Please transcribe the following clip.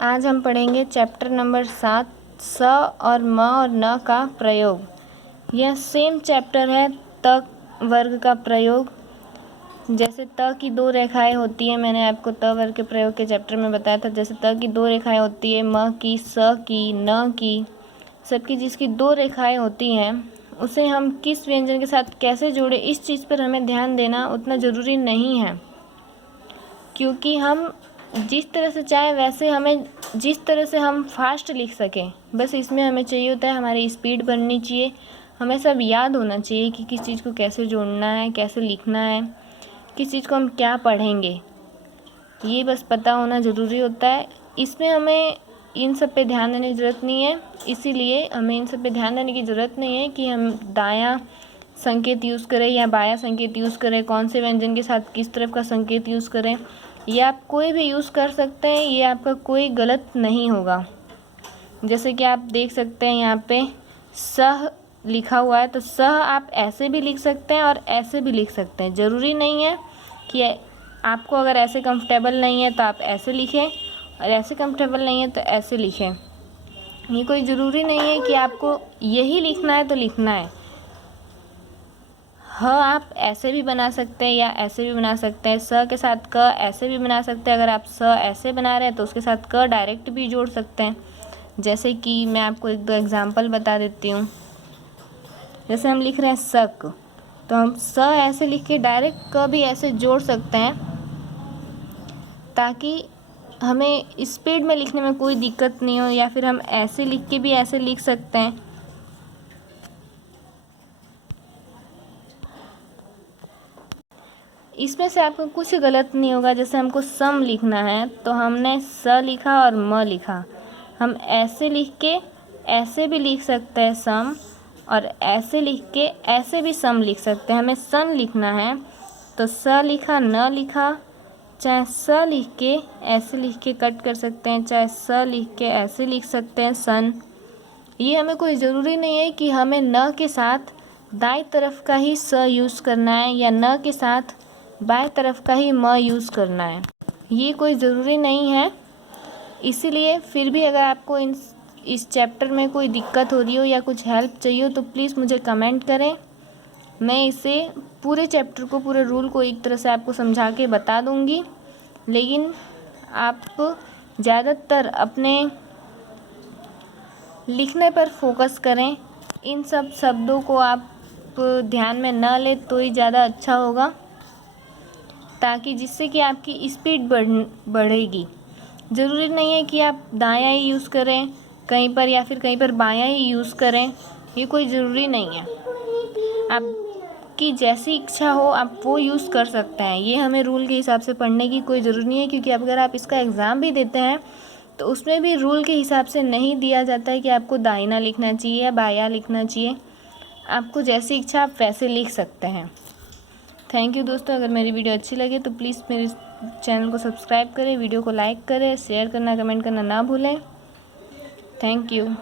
आज हम पढ़ेंगे चैप्टर नंबर 7 स और म और न का प्रयोग। यह सेम चैप्टर है त वर्ग का प्रयोग। जैसे त की दो रेखाएं होती हैं, मैंने आपको त वर्ग के प्रयोग के चैप्टर में बताया था। जैसे त की दो रेखाएं होती है, म की, स की, न की, सबकी जिसकी दो रेखाएं होती हैं, उसे हम किस व्यंजन के साथ कैसे जोड़े, इस चीज़ पर हमें ध्यान देना उतना ज़रूरी नहीं है, क्योंकि हम जिस तरह से चाहे वैसे हमें जिस तरह से हम फास्ट लिख सकें, बस इसमें हमें चाहिए होता है, हमारी स्पीड बननी चाहिए। हमें सब याद होना चाहिए कि किस चीज़ को कैसे जोड़ना है, कैसे लिखना है, किस चीज़ को हम क्या पढ़ेंगे, ये बस पता होना ज़रूरी होता है। इसमें हमें इन सब पे ध्यान देने की ज़रूरत नहीं है। इसीलिए हमें इन सब पे ध्यान देने की ज़रूरत नहीं है कि हम दायां संकेत यूज़ करें या बायां संकेत यूज़ करें, कौन से व्यंजन के साथ किस तरफ का संकेत यूज़ करें। ये आप कोई भी यूज़ कर सकते हैं, ये आपका कोई गलत नहीं होगा। जैसे कि आप देख सकते हैं यहाँ पे सह लिखा हुआ है, तो सह आप ऐसे भी लिख सकते हैं और ऐसे भी लिख सकते हैं। ज़रूरी नहीं है कि आपको अगर ऐसे कंफर्टेबल नहीं है तो आप ऐसे लिखें और ऐसे कंफर्टेबल नहीं है तो ऐसे लिखें। ये कोई ज़रूरी नहीं है कि आपको यही लिखना है तो लिखना है। ह आप ऐसे भी बना सकते हैं या ऐसे भी बना सकते हैं। स के साथ क ऐसे भी बना सकते हैं। अगर आप स ऐसे बना रहे हैं तो उसके साथ क डायरेक्ट भी जोड़ सकते हैं। जैसे कि मैं आपको एक दो एग्जांपल बता देती हूँ। जैसे हम लिख रहे हैं सक, तो हम स ऐसे लिख के डायरेक्ट क भी ऐसे जोड़ सकते हैं, ताकि हमें स्पीड में लिखने में कोई दिक्कत नहीं हो। या फिर हम ऐसे लिख के भी ऐसे लिख सकते हैं। इसमें से आपको कुछ गलत नहीं होगा। जैसे हमको सम लिखना है तो हमने स लिखा और म लिखा। हम ऐसे लिख के ऐसे भी लिख सकते हैं सम, और ऐसे लिख के ऐसे भी सम लिख सकते हैं। हमें सन लिखना है तो स लिखा, न लिखा, चाहे स लिख के ऐसे लिख के कट कर सकते हैं, चाहे स लिख के ऐसे लिख सकते हैं सन। ये हमें कोई ज़रूरी नहीं है कि हमें न के साथ दाईं तरफ का ही स यूज़ करना है या न के साथ बाएं तरफ का ही म यूज़ करना है। ये कोई ज़रूरी नहीं है। इसीलिए फिर भी अगर आपको इस चैप्टर में कोई दिक्कत हो रही हो या कुछ हेल्प चाहिए हो तो प्लीज़ मुझे कमेंट करें। मैं इसे पूरे चैप्टर को, पूरे रूल को एक तरह से आपको समझा के बता दूँगी। लेकिन आप ज़्यादातर अपने लिखने पर फोकस करें। इन सब शब्दों को आप ध्यान में न लें तो ही ज़्यादा अच्छा होगा, ताकि जिससे कि आपकी स्पीड बढ़ेगी। ज़रूरी नहीं है कि आप दायां ही यूज़ करें कहीं पर या फिर कहीं पर बायां ही यूज़ करें, ये कोई ज़रूरी नहीं है। आपकी जैसी इच्छा हो आप वो यूज़ कर सकते हैं। ये हमें रूल के हिसाब से पढ़ने की कोई ज़रूरत नहीं है, क्योंकि अगर आप इसका एग्ज़ाम भी देते हैं तो उसमें भी रूल के हिसाब से नहीं दिया जाता है कि आपको दाहिना लिखना चाहिए या बायां लिखना चाहिए। आपको जैसी इच्छा आप वैसे लिख सकते हैं। थैंक यू दोस्तों। अगर मेरी वीडियो अच्छी लगे तो प्लीज़ मेरे चैनल को सब्सक्राइब करें, वीडियो को लाइक करें, शेयर करना, कमेंट करना ना भूलें। Thank you.